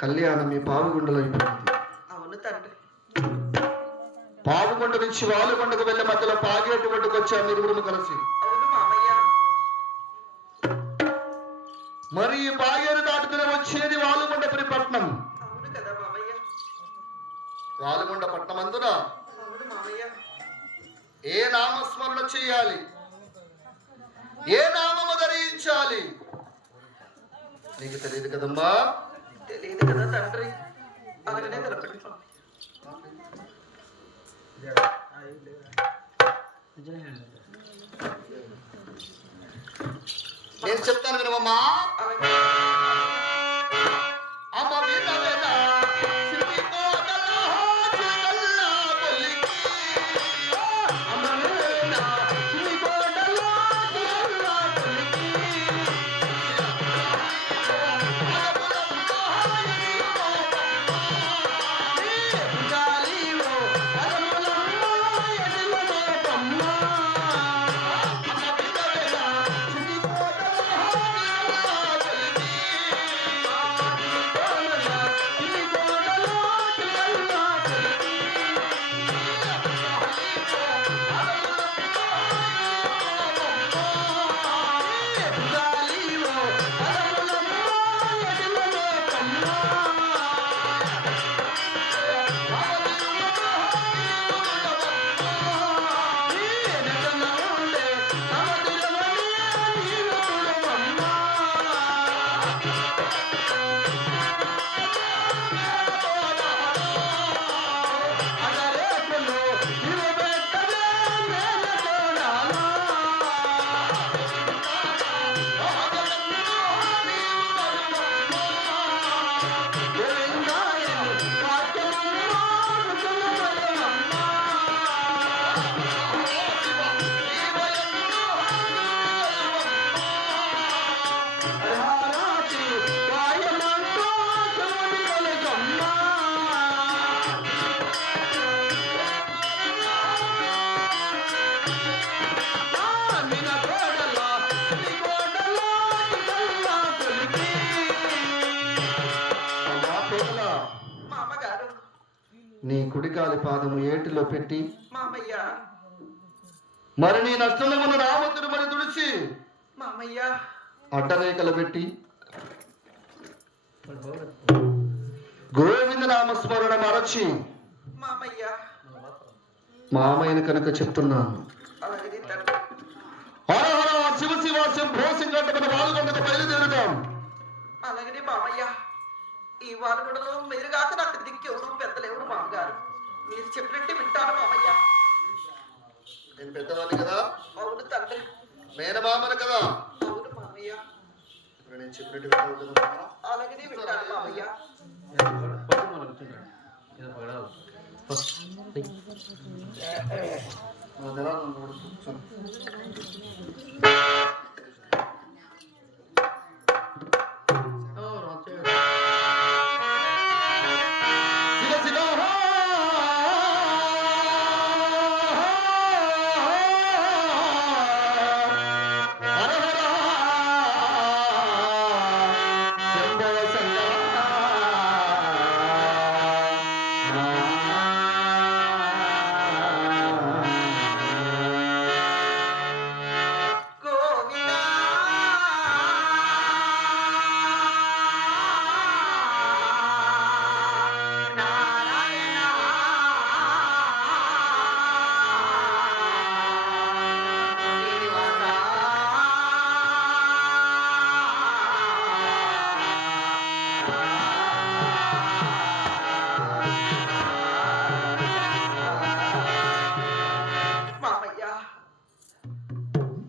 కళ్యాణం మీ పావుగుండలో అయిపోయింది. అవును తండ్రి. పావుగుండ నుంచి వాలుగొండకు వెళ్ళే మధ్యలో పాగేటు ఒడ్డుకు వచ్చాము ఇరువురు కలిసి. అవును మామయ్య. మరి ఈ పాగేరు దాటుకుని వచ్చేది వాలుగొండపురి పట్నం. అవును కదా మామయ్య. వాలుగొండ పట్నం అందున అవును మామయ్య. ఏ నామస్మరణ చేయాలి, ఏ నామము ధరించాలి నీకు తెలియదు కదమ్మా? తెలియదు కదా తండ్రి. అలాగనే తెలపండి. నేను చెప్తాను వినమ్మా. అమ్మ వినవేనా నీ కుడికాలి పాదము ఏటిలో పెట్టి మామయ్య, మరి నీ నష్టంలో ఉన్న రామతుడు మరి తుడిచి మామయ్య అడ్డరేఖలు పెట్టి గోవింద నామస్మరణ మరచి మామయ్య మామయ్యను కనుక చెప్తున్నాను. అలాగే తండ్రి. హర హర శివ శివ శంభో సింగంటకు వాలుగొండకు బయలుదేరుతాం. అలాగనే మామయ్య, ఈ వాలుగొండలో మీరు కాక నాకు దిక్కెవరు పెద్దలెవరు మామగారు. మీరు చెప్పినట్టే వింటాను మామయ్య. నేను పెద్దవాడిని కదా. అవును తండ్రి. మేనమామను కదా. అవును మామయ్య. ఇప్పుడు నేను చెప్పినట్టు వింటావు కదా. అలాగనే వింటాను మామయ్య.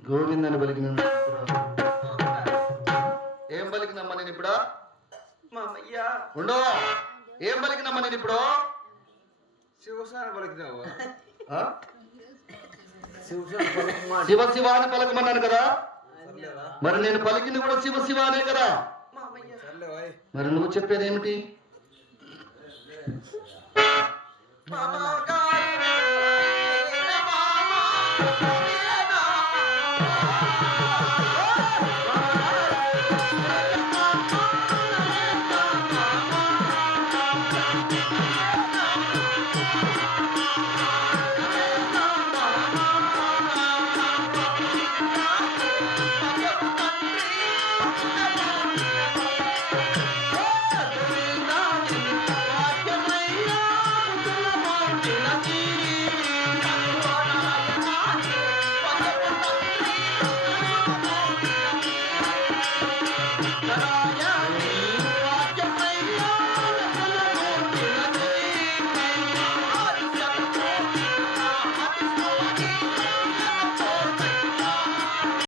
గోవిందని పలికిన ఏం పలికినమ్మా నేను ఇప్పుడు? మామయ్య ఉండో ఏం పలికినమ్మా నేను ఇప్పుడు? శివసాని పలికినావు. శివ శివ అని పలకమన్నాను కదా. మరి నేను పలికింది కూడా శివ శివ అనే కదా. మరి నువ్వు చెప్పేది ఏమిటి? మామగారు